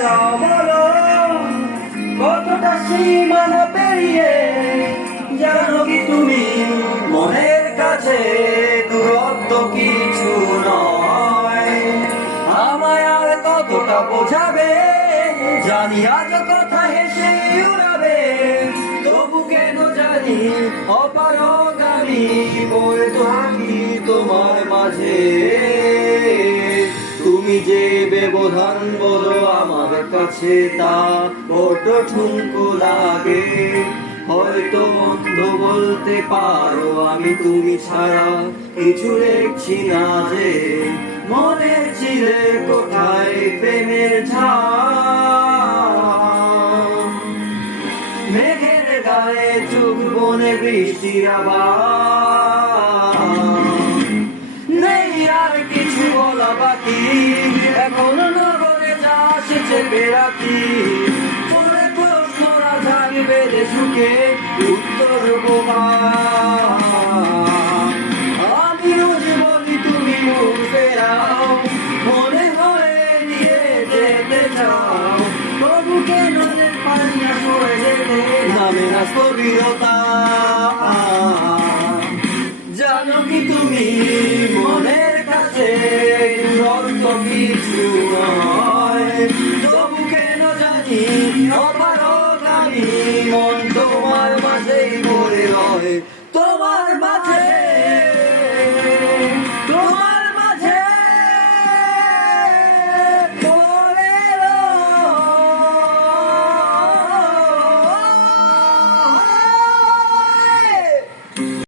বলো কতটা সীমানা পেরিয়ে জানো কি তুমি মনের কাছে দূরত্ব কিছু নয়। আমায় আর কতটা বোঝাবে জানি আজ কথা হেসে উড়াবে, তবু কেন জানি অপারগামী বয়ে থাকি তোমার মাঝে। তুমি যে ব্যবধান বলো আমার কাছে তা বড় ঠুনকো লাগে। হয়তো বন্ধ বলতে পারো আমি তুমি ছাড়া কিছু দেখছি না যে, মনের চিরে কোথায় প্রেমের ঝাঁ। মেঘের গায়ে চোখ বনে বৃষ্টির আবার নেই আর কিছু বলা বাকি, এখন নগরে যা আসছে বেড়াতি। তোরে প্রশ্নরা ঝাড়ি বেঁধে ঝুঁকে উত্তর বোমা, আমিও যে বলি তুমি মুখ ফেরাও, মনে হয় নিয়ে যেতে চাও, তবু কেন যে পারি না সরে যেতে নামে না স্থবিরতা। জানো কি তুমি মনে